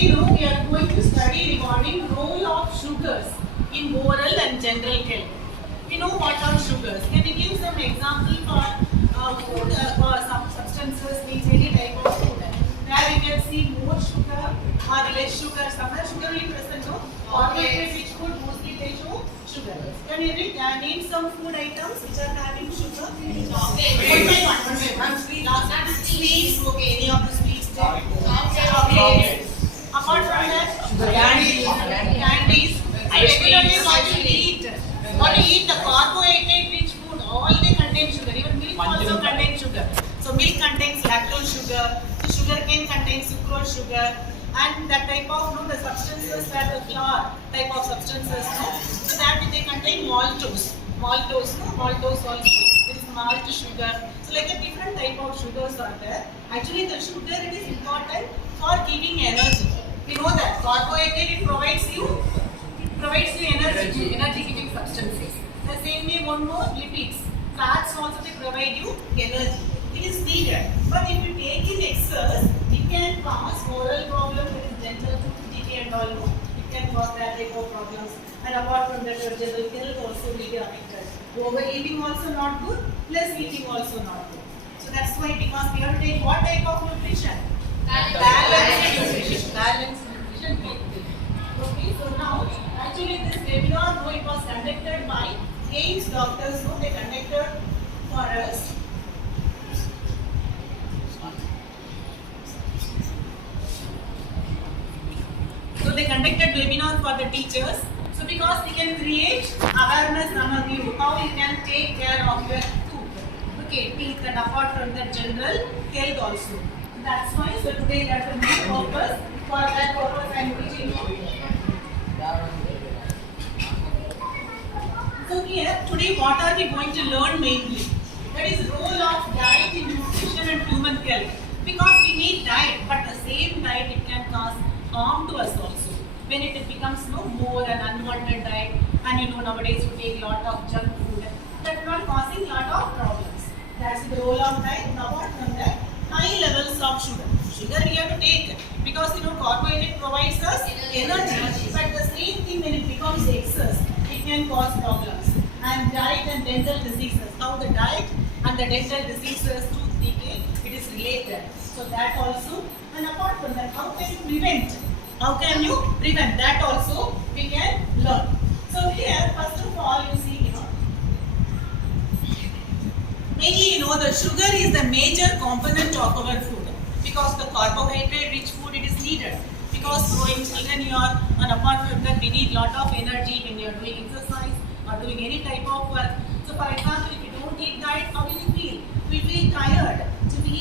Today, we are going to study regarding role of sugars in oral and general health. We know what are sugars. Can we give some example for food or some substances, means any type of food? Where we can see more sugar or less sugar. Somewhere sugar will be present, no? Carbohydrates which food mostly they show sugar. Can you name some food items which are having sugar? One by one. Sweets, okay, any of the sweets there? Chocolates. Apart from that, candies. Regularly what you eat. What you eat, the carbohydrate rich food, all they contain sugar. Even milk also contains sugar. So milk contains lactose sugar. So sugar cane contains sucrose sugar. And that type of the substances that the flour type of substances, so that they contain maltose. Maltose also. There is malt sugar. So like a different type of sugars are there. Actually the sugar it is important for giving energy. We know that carbohydrate it provides you energy giving substances. The same way one more lipids. Fats also they provide you energy. It is needed. But if you take in excess, it can cause oral problems, that is dental tooth decay and all. It can cause that type of problems. And apart from that, your general health also will be affected. Overeating also not good, less eating also not good. So that's why, because we have to take what type of nutrition? Balanced nutrition. Okay, so now actually this webinar, it was conducted by AIDS doctors. They conducted for us. So they conducted webinar for the teachers. So because we can create awareness among you how you can take care of your tooth. Okay, teeth, and apart from that general health also. That's why, so today that's the main purpose. For that purpose I am teaching you. So here, today what are we going to learn mainly? That is role of diet in nutrition and human health. Because we need diet, but the same diet it can cause harm to us also. When it becomes more an unwanted diet, and nowadays we take a lot of junk food, that is not causing a lot of problems. That's the role of diet. Apart from that, high levels of sugar. Sugar we have to take because carbohydrate provides us energy. But the same thing when it becomes excess, it can cause problems. And diet and dental diseases. How the diet and the dental diseases, tooth decay, it is related. So that also. And apart from that, how can you prevent? How can you prevent? That also we can learn. So here, first of all, you see, mainly, the sugar is the major component of our food because the carbohydrate rich food it is needed because growing children and apart from that we need lot of energy when you are doing exercise or doing any type of work. So for example, if you don't eat diet, how will you feel? You will feel tired. So if you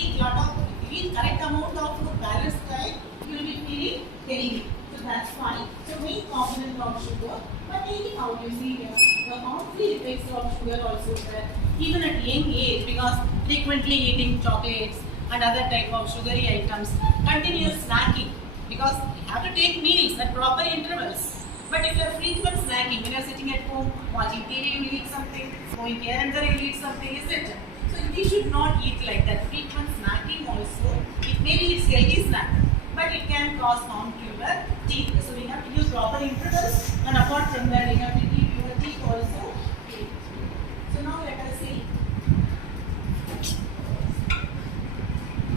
eat correct amount of food, balanced diet, you will be feeling healthy. So that's fine. So main component of sugar. But maybe how you see here, the harmful effects of sugar also there. Even at young age, because frequently eating chocolates and other type of sugary items, continuous snacking, because you have to take meals at proper intervals. But if you are frequent snacking, when you are sitting at home watching TV, you will eat something, going here and there you will eat something, is it? So we should not eat like that. Frequent snacking also, maybe it's healthy snack, but it can cause harm to your teeth. So we have to use proper intervals, and apart from that, we have to keep your teeth also clean. So now let us see.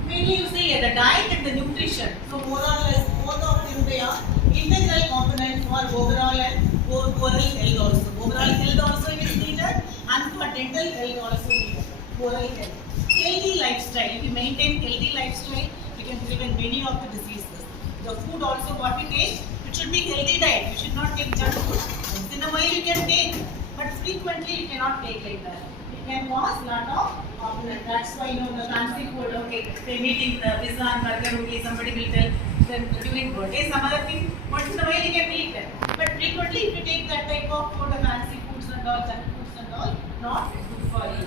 Mainly you see the diet and the nutrition. So more or less both of them they are integral components for overall and oral health also. Overall health also is needed, and for dental health also needed. Oral health. Healthy lifestyle. If you maintain healthy lifestyle, you can prevent many of the diseases. The food also what we take, it should be healthy diet. You should not take junk food. Once in a while you can take, but frequently you cannot take like that. It can cause lot of problem. That's why the fancy food, okay, they're eating the pizza and burger, okay, somebody will tell them during birthday, some other thing, once in a while you can eat them. But frequently if you take that type of food, the fancy foods and all, junk foods and all, not good for you.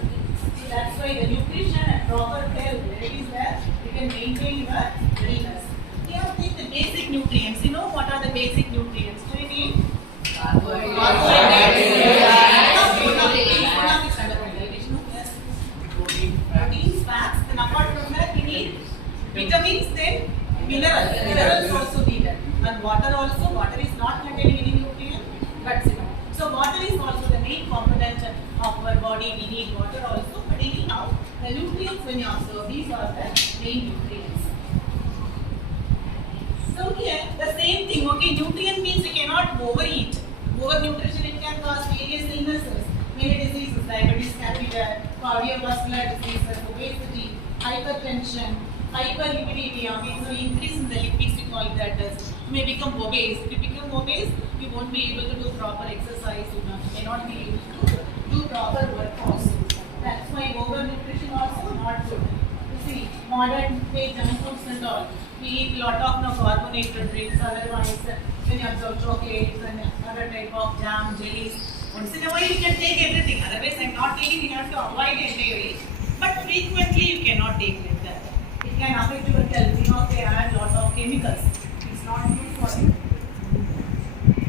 So that's why the nutrition and proper health, that is where you can maintain your wellness. We have to take the basic nutrients. What are the basic nutrients? Do you need? Carbohydrates. Proteins, fats. Then apart from that, we need vitamins. Then minerals. Minerals also needed. And water also, water is not containing any nutrient, but so water is also the main component of our body. We need water also, but anyhow, the nutrients when you observe, these are the main nutrients. So here, the same thing, okay, nutrient means you cannot overeat. Overnutrition, it can cause various illnesses, many diseases, diabetes can be there, cardiovascular diseases, obesity, hypertension, hyperlipidemia, means increase in the lipids, we call that as, you may become obese. If you become obese, you won't be able to do proper exercise, you may not be able to do proper work also. That's why overnutrition also not good. You see, modern day junk foods and all, we eat lot of carbonated drinks, otherwise when you observe chocolates and other type of jam, jellies, once in a while you can take everything, otherwise I'm not taking, you have to avoid entirely. But frequently you cannot take like that. It can affect your health, because they add lot of chemicals. It's not good for you.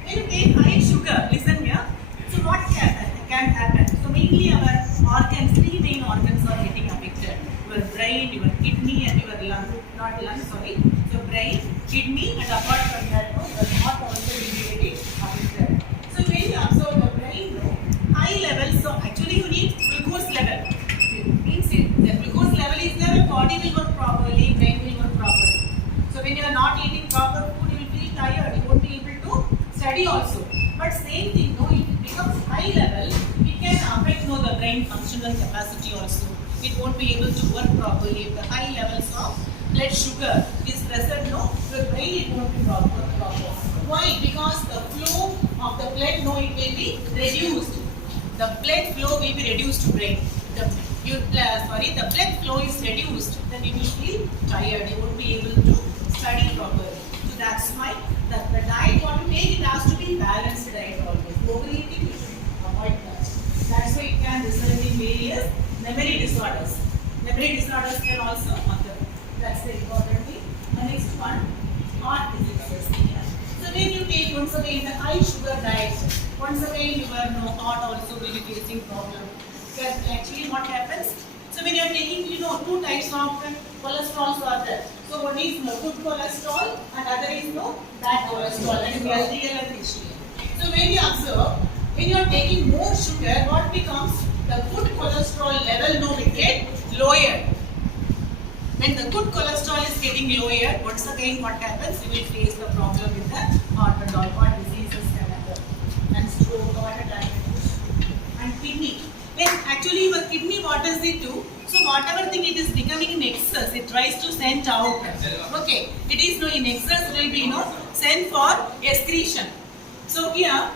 When you take high sugar, listen here. So what can happen? So mainly our organs, three main organs are getting affected. Your brain, your kidney and your lung. Not lung, sorry. So brain, kidney and apart from that, the heart also will be getting affected. So when you observe the brain, high levels, so actually you need glucose level. Means the glucose level is there, your body will work properly, brain will work properly. So when you are not eating proper food, you will feel tired, you won't be able to study also. But same thing, no, it becomes high level, it can affect the brain functional capacity also. It won't be able to work properly. If the high levels of blood sugar is present, no, the brain it won't be proper. Why? Because the flow of the blood, no, it will be reduced. The blood flow will be reduced to brain. The blood flow is reduced, then you will feel tired. You won't be able to study properly. So that's why the diet what you take, it has to be balanced diet always. Overeating, you should avoid that. That's why it can result in various memory disorders. Memory disorders can also occur. That's the important thing. The next one, heart diseases. So when you take once again the high sugar diet, once again your heart also will be facing problem. Because actually what happens? So when you are taking, two types of cholesterol are there. So one is good cholesterol and other is bad cholesterol, that is LDL and HDL. So when you observe, when you are taking more sugar, what becomes? The good cholesterol level will get lowered. When the good cholesterol is getting lowered, once again what happens? You will face the problem with the heart and all, heart diseases can occur, and stroke, heart attack, and kidney. Then actually your kidney, what does it do? So whatever thing it is becoming in excess, it tries to send out. Okay, it is in excess will be sent for excretion. So here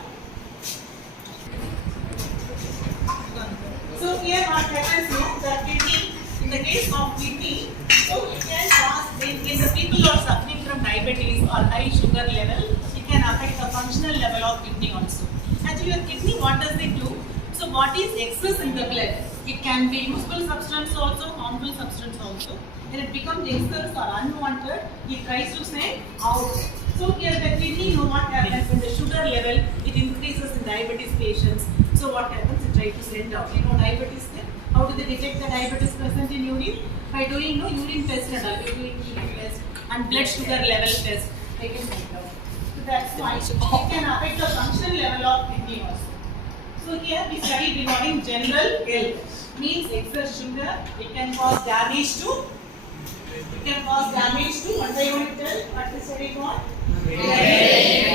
what happens the kidney, in the case of kidney, so it can cause, when the people are suffering from diabetes or high sugar level, it can affect the functional level of kidney also. Actually your kidney, what does it do? So what is excess in the blood? It can be useful substance also, harmful substance also. When it becomes excess or unwanted, it tries to send out. So here the kidney, what happens when the sugar level, it increases in diabetes patients. So what happens? It tries to send out. Diabetes then, how do they detect the diabetes present in urine? By doing urine test and all, urine test and blood sugar level test. They can find out. So that's why it can affect the functional level of kidney also. So here we study regarding general health. Means excess sugar, it can cause damage to, what do you want to tell? What is study for?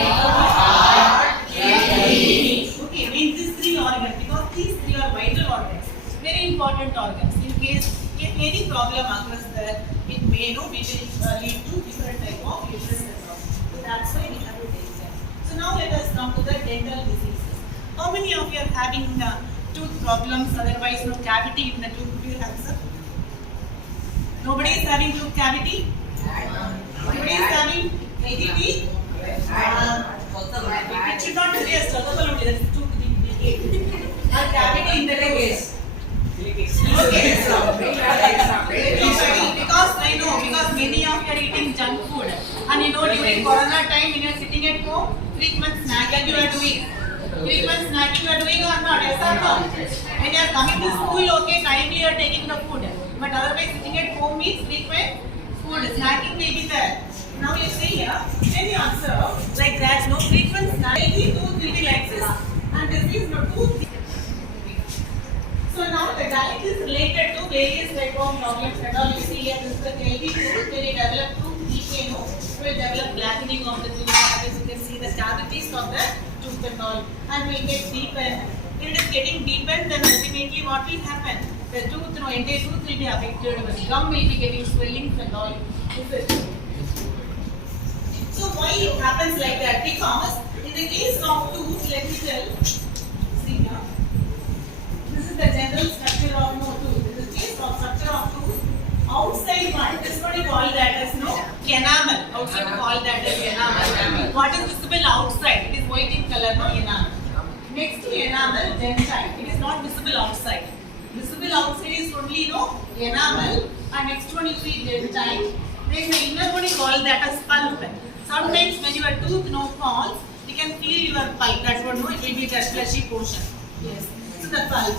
Heart, kidney. Okay, means these three organs, because these three are vital organs, very important organs. In case if any problem occurs there, it may lead to different type of uterus syndrome. So that's why we have to take them. So now let us come to the dental diseases. How many of you are having tooth problems, otherwise no cavity in the tooth? Do you have, sir? Nobody is having tooth cavity? Nobody is having ATP? It should not be a struggle, that is tooth or cavity in the tooth. Okay. Because I know, because many of you are eating junk food, and during Corona time when you are sitting at home, frequent snacking you are doing. Frequent snacking you are doing or not? Yes or no? When you are coming to school, okay, timely you are taking the food. But otherwise sitting at home means frequent food. Snacking may be there. Now you see here, when you observe like that, no frequency, daily tooth will be like this, and this is no tooth. So now the diet is related to various type of problems and all. You see here, this is the healthy tooth. When it develop tooth decay, no, it will develop blackening of the tooth. As you can see, the cavities of the tooth and all, and will get deepened. When it is getting deepened, then ultimately what will happen? The tooth, no, entire tooth will be affected. The gum will be getting swellings and all. So why it happens like that? Because in the case of tooth, let me tell. See here. This is the general structure of no tooth. This is the case of structure of tooth. Outside one, this is what you call that as no enamel. Outside you call that as enamel. What is visible outside? It is white in color, no enamel. Next to enamel, dentine. It is not visible outside. Visible outside is only no enamel, and next one you see dentine. Then the inner one you call that as pulp. Sometimes when your tooth no falls, you can feel your pulp. That one no, it will be that fleshy portion. Yes. So the pulp.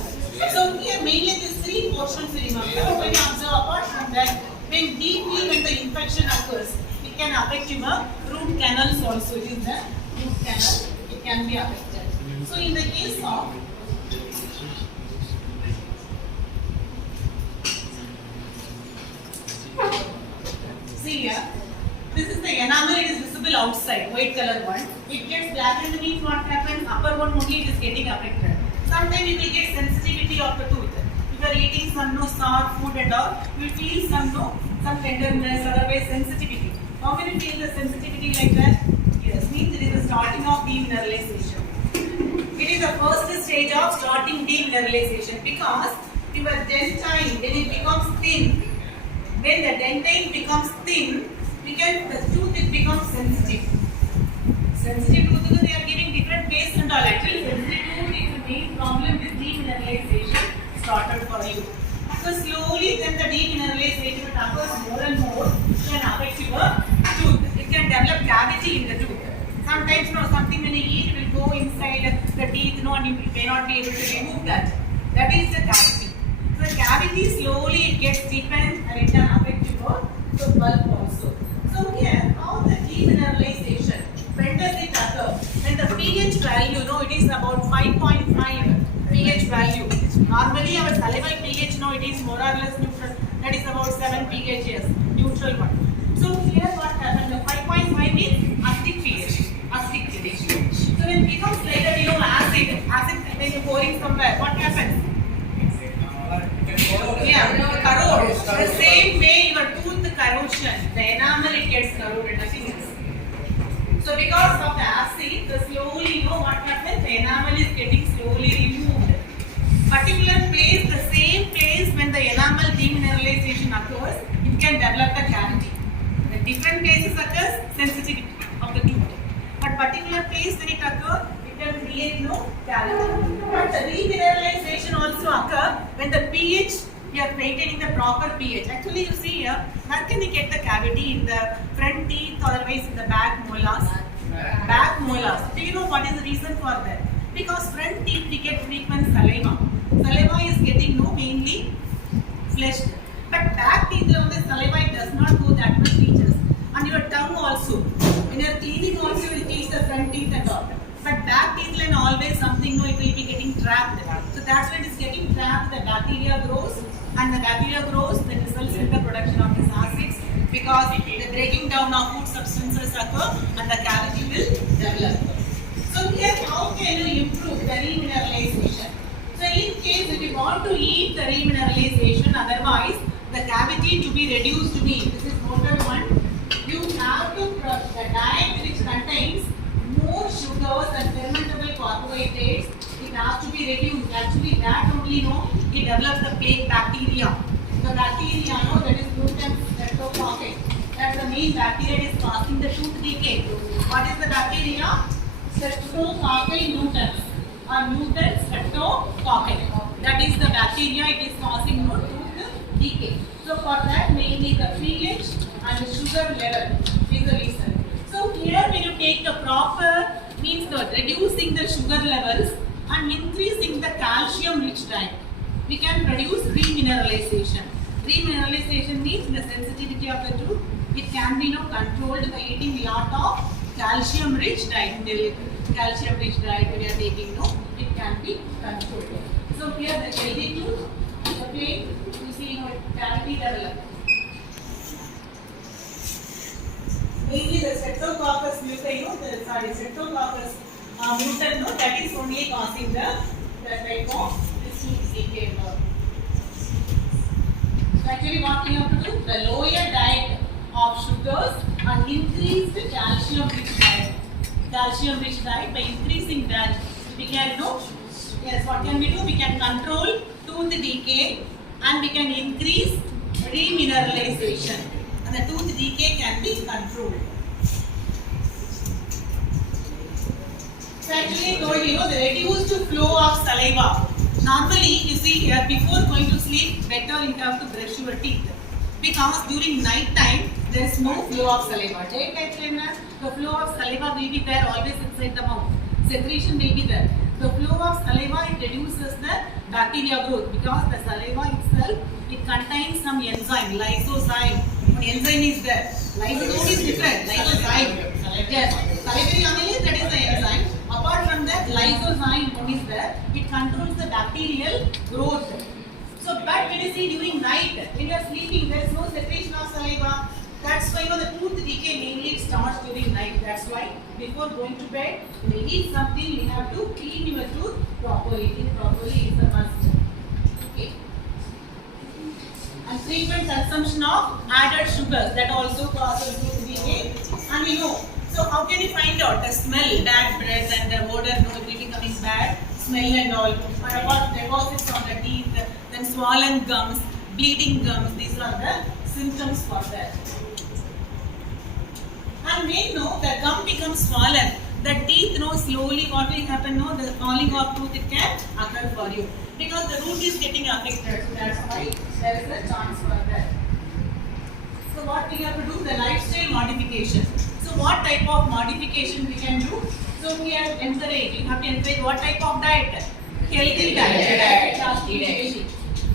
So here mainly these three portions you remember. When you observe apart from that, when the infection occurs, it can affect your root canals also. It is the root canal. It can be affected. So in the case of see here, this is the enamel. It is visible outside, white color one. It gets blackened, means what happens? Upper one only it is getting affected. Sometimes you will get sensitivity of the tooth. If you are eating some no sour food and all, you will feel some tenderness, otherwise sensitivity. How many feel the sensitivity like that? Yes, means it is the starting of demineralization. It is the first stage of starting demineralization because your dentine, when it becomes thin, when the dentine becomes thin, the tooth it becomes sensitive. Sensitive tooth because they are giving different paste and all. Actually, sensitive tooth is the main problem with demineralization started for you. So slowly, then the demineralization occurs more and more, can affect your tooth. It can develop cavity in the tooth. Sometimes, something when you eat will go inside the teeth, and you may not be able to remove that. That is the cavity. So the cavity slowly it gets deepened and it can affect your pulp also. So here, how the demineralization, when does it occur? When the pH value, it is about 5.5 pH value. Normally our salivary pH, it is more or less neutral. That is about 7 pHs, neutral one. So here what happens? The 5.5 is acidic pH. Acidic pH. So when it becomes like that, acid when you pouring somewhere, what happens? Yeah, corrode. The same way your tooth corrosion, the enamel it gets corroded, nothing else. So because of the acid, the slowly, what happens? The enamel is getting slowly removed. Particular place, the same place when the enamel demineralization occurs, it can develop the cavity. The different places occurs, sensitivity of the tooth. But particular place when it occurs, it can create no cavity. But the demineralization also occurs when the pH, you are maintaining the proper pH. Actually, you see here, where can you get the cavity? In the front teeth, otherwise in the back molars. Back molars. Do you know what is the reason for that? Because front teeth we get frequent saliva. Saliva is getting mainly fleshed. But back teeth, the saliva it does not go that much reaches. And your tongue also. When you are cleaning also, you will teach the front teeth and all. But back teeth line always something, it will be getting trapped. So that's when it is getting trapped, the bacteria grows. And the bacteria grows, that results in the production of these acids. Because the breaking down of food substances occur and the cavity will develop. So here, how can you improve the remineralization? So in case if you want to eat the remineralization, otherwise the cavity to be reduced to be, this is noted one, you have to, the diet which contains more sugars and fermentable carbohydrates, it has to be reduced. Actually that only it develops the plaque bacteria. The bacteria that is gluten streptococcus. That's the main bacteria is causing the tooth decay. What is the bacteria? Streptococcus nutans or Newton's streptococcus. That is the bacteria, it is causing tooth decay. So for that mainly the pH and the sugar level is the reason. So here when you take the proper means reducing the sugar levels and increasing the calcium rich diet, we can produce remineralization. Remineralization means the sensitivity of the tooth It can be controlled by eating lot of calcium-rich diet. Milk, calcium-rich diet when you are taking, it can be controlled. So here the healthy tooth, the plate, you see, cavity development. Mainly the Streptococcus mutans, Streptococcus mutant, that is only causing the type of this tooth decay. So actually what we have to do, the lower diet of sugars and increased calcium-rich diet, by increasing that, we can yes, what can we do? We can control tooth decay and we can increase remineralization. And the tooth decay can be controlled. So actually told the reduced flow of saliva. Normally you see here before going to sleep, better you have to brush your teeth. Because during night time there is no flow of saliva. Daytime the flow of saliva will be there always inside the mouth. Secretion will be there. The flow of saliva, it reduces the bacteria growth because the saliva itself, it contains some enzyme, lysozyme. One enzyme is there. Lysosome is different. Lysozyme. Yes. Salivary amylase, that is the enzyme. Apart from that, lysozyme one is there. It controls the bacterial growth. So, but when you see during night, when you are sleeping, there is no secretion of saliva. That's why the tooth decay mainly starts during night. That's why before going to bed, when you eat something, you have to clean your tooth properly. Eat properly is the must. Okay. And frequent consumption of added sugars, that also causes tooth decay. And we know. So how can you find out the smell, bad breath and the odor, it will be becoming bad, smell and all. Or about deposits on the teeth, then swollen gums, bleeding gums. These are the symptoms for that. And when the gum becomes swollen, the teeth slowly what will happen, the falling of tooth it can occur for you. Because the root is getting affected. So that's why there is a chance for that. So what we have to do, the lifestyle modification. So what type of modification we can do? So we have encourage, you have to encourage what type of diet? Healthy diet.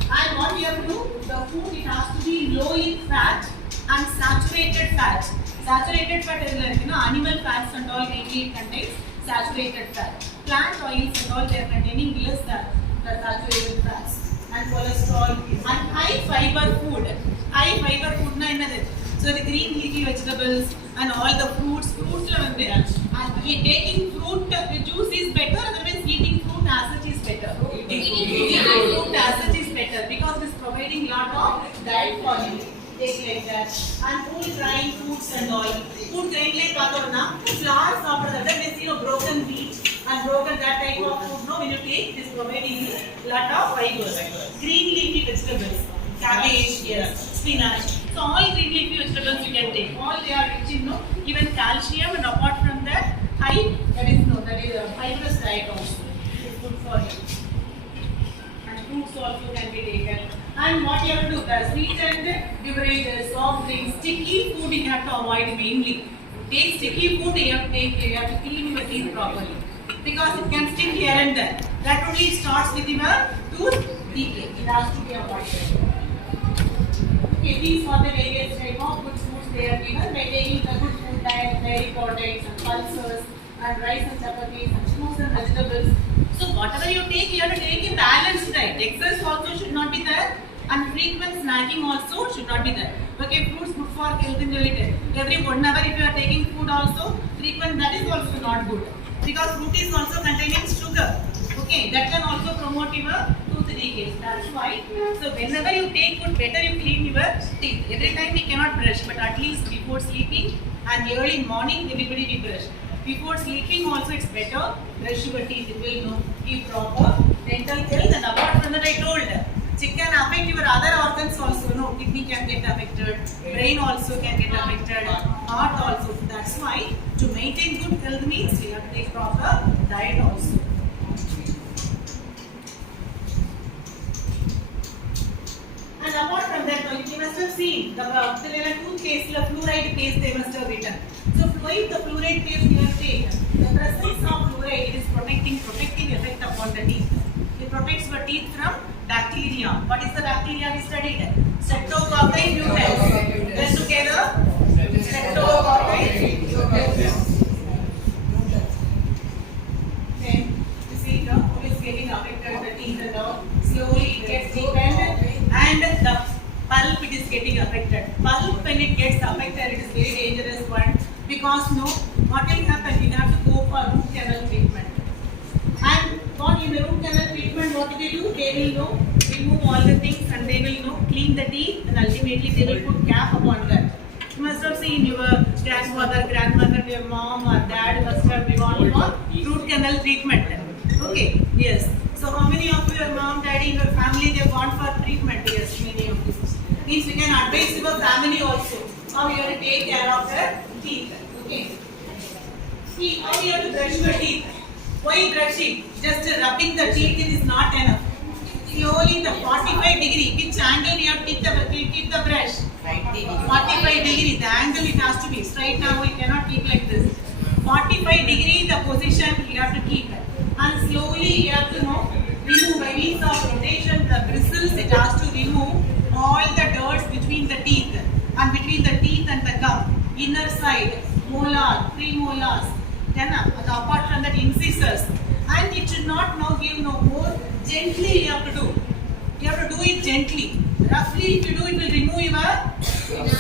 And what we have to do, the food it has to be low in fat and saturated fat. Saturated fat is animal fats and all mainly it contains saturated fat. Plant oils and all they are containing less than the saturated fats and cholesterol and high fiber food. High fiber food na enadhu. So the green leafy vegetables and all the fruits la there. And taking fruit juice is better, otherwise eating fruit as such is better. Eating fruit as such is better because it is providing lot of diet for you. Take like that. And full grain foods and all. Food grain like flour after that, broken wheat and broken that type of food. When you take, it is providing a lot of fibers. Green leafy vegetables, cabbage, yes, spinach. So all green leafy vegetables you can take. All they are rich in even calcium, and apart from that, high that is fibrous diet also. It is good for you. And fruits also can be taken. And what you have to do, the sweetened beverages, soft drinks, sticky food you have to avoid mainly. Take sticky food, you have to clean your teeth properly. Because it can stick here and there. That only starts with your tooth decay. It has to be avoided. Okay, these are the various type of good foods they are given by taking the good food diet, dairy products and pulses and rice and chapatis and fruits and vegetables. So whatever you take, you have to take a balanced diet. Excess also should not be there and frequent snacking also should not be there. Okay, fruits good for health in the every 1 hour if you are taking food also, frequent that is also not good. Because fruit is also containing sugar. Okay, that can also promote your tooth decay. That's why. So whenever you take food, better you clean your teeth. Every time we cannot brush, but at least before sleeping and early morning, everybody will brush. Before sleeping also it's better brush your teeth. It will give proper dental health. And apart from that, I told it can affect your other organs also. Kidney can get affected, brain also can get affected, heart also. That's why to maintain good health means you have to take proper diet also. And apart from that, you must have seen the toothpaste, the fluoride paste they must have written. So if the fluoride paste you have taken, the presence of fluoride is protecting effect upon the teeth. It protects your teeth from bacteria. What is the bacteria we studied? Streptococcus mutans. Then together, because no, what will happen? You have to go for root canal treatment. And what in the root canal treatment, what they do? They will know, remove all the things and they will know, clean the teeth and ultimately they will put cap upon that. You must have seen your grandfather, grandmother, your mom or dad must have gone for root canal treatment. Okay, yes. So how many of your mom, daddy, your family they have gone for treatment? Yes, many of you. Means we can advise your family also how you have to take care of their teeth. Okay. See how you have to brush your teeth. Why brushing? Just rubbing the teeth is not enough. Slowly the 45-degree, which angle you have to keep the brush? 45-degree, the angle it has to be. Straight now we cannot keep like this. 45-degree the position you have to keep. And slowly you have to know, remove by means of rotation the bristles, it has to remove all the dirt between the teeth and between the teeth and the gum. Inner side, molar, premolars, then apart from that incisors. And it should not now give no more. Gently you have to do. You have to do it gently. Roughly if you do it will remove your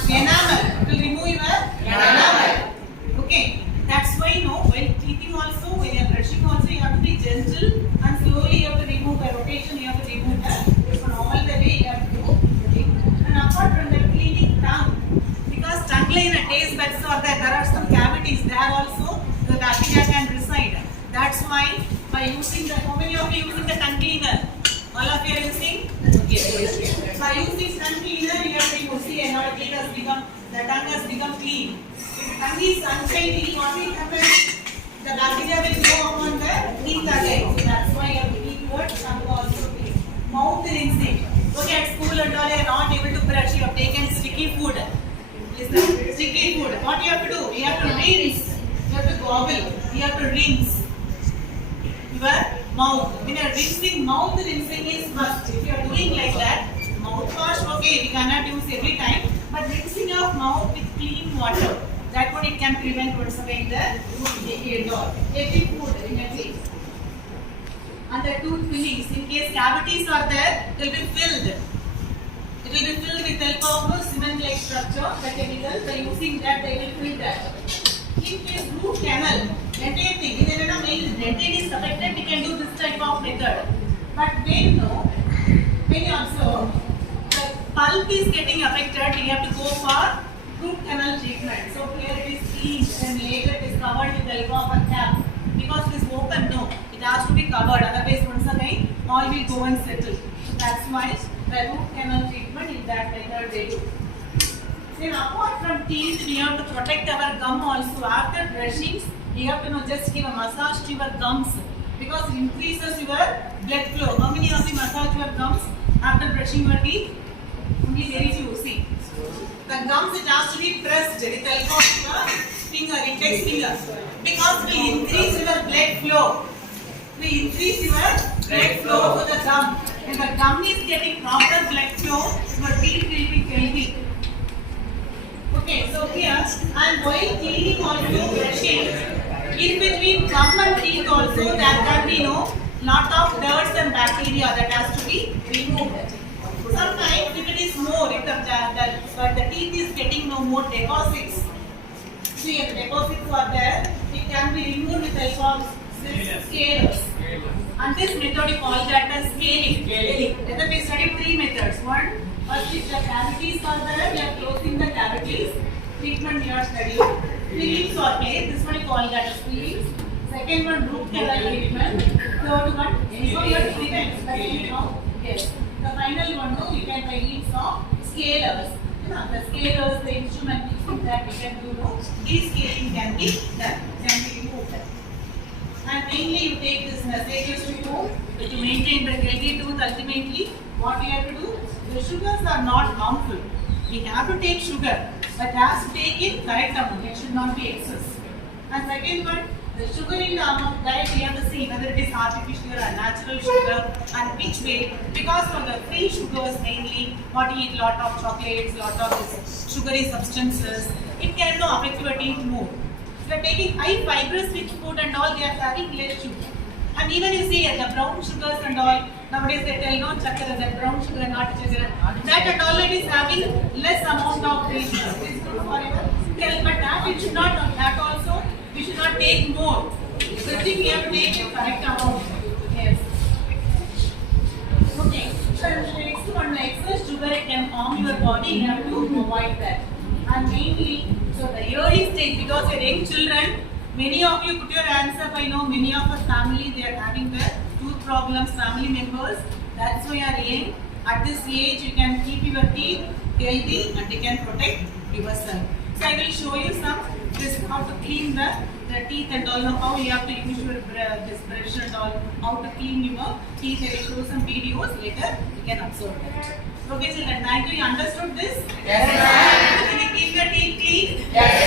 enamel. It will remove your enamel. Okay. That's why no, while teething also, when you are brushing also you have to be gentle and slowly you have to remove by rotation, you have to remove that. And all the way you have to do. And apart from that cleaning tongue, because tongue line and taste buds are there are some cavities there also, the bacteria can reside. That's why by using the, how many of you using the tongue cleaner? All of you are using? Yes. By using tongue cleaner, you have to see and now the tongue has become clean. If the tongue is untidy, what will happen? The bacteria will go upon the teeth again. So that's why you have to keep your tongue also clean. Mouth rinsing. Okay, at school and all, you are not able to brush. You have taken sticky food. Listen, sticky food. What you have to do? You have to rinse. You have to gobble. You have to rinse your mouth. When you are rinsing, mouth rinsing is must. If you are doing like that, mouthwash, okay, we cannot use every time, but rinsing of mouth with clean water. That one it can prevent once again the decay or every food in your teeth. And the tooth fillings, in case cavities are there, they will be filled. It will be filled with help of cement-like structure, the chemical. By using that, they will fill that. In case root canal, dentate thing, if the dentate is affected, we can do this type of method. But when you observe, the pulp is getting affected, we have to go for root canal treatment. So here it is cleaned and later it is covered with the help of a cap. Because it is open, no, it has to be covered. Otherwise, once again, all will go and settle. So that's why the root canal treatment is that method they do. Then apart from teeth, we have to protect our gum also. After brushing, you have to just give a massage to your gums because it increases your blood flow. How many of you massage your gums after brushing your teeth? Only very few. See, the gums it has to be pressed with the help of your finger, index finger, because it will increase your blood flow. It will increase your blood flow to the gum. When the gum is getting proper blood flow, your teeth will be healthy. Okay, so here, and while cleaning also brushing, in between gum and teeth also there can be no lot of dirt and bacteria that has to be removed. Sometimes if it is more, if the teeth is getting no more deposits, see if the deposits are there, it can be removed with the help of scalers. And this method you call that as scaling. Then we studied three methods. One, first if the cavities are there, we are closing the cavities. Treatment we are studying. Fillings or place, this one you call that as fillings. Second one, root canal treatment. Third one, so you have to prevent. That's it now. Yes. The final one, no, we can by means of scalers. The scalers, the instrument that we can do, no, descaling can be done, can be removed. And mainly you take this messages to you to maintain the healthy tooth. Ultimately, what we have to do, the sugars are not harmful. We have to take sugar, but has to take in correct amount. It should not be excess. And second one, the sugar in the amount diet we have to see whether it is artificial or natural sugar and which way. Because for the free sugars mainly, what you eat lot of chocolates, lot of sugary substances, it can no affect your teeth more. If you are taking high fibrous rich food and all, they are having less sugar. And even you see the brown sugars and all, nowadays they tell no chakra, that brown sugar and not sugar. That and all it is having less amount of rich. It is good forever. But that it should not at all take more. Everything we have to take a correct amount. Yes. Okay. So next one, excess sugar can harm your body. You have to avoid that. And mainly, so the early stage, because you're young children, many of you put your hands up. I know many of our family, they are having the tooth problems, family members. That's why you are young. At this age, you can keep your teeth healthy and you can protect yourself. So I will show you some this how to clean the teeth and all, how you have to use your this brush and all, how to clean your teeth. I will show some videos later. You can observe that. Okay, children, thank you. You understood this? Yes, ma'am. Can you keep your teeth clean? Yes,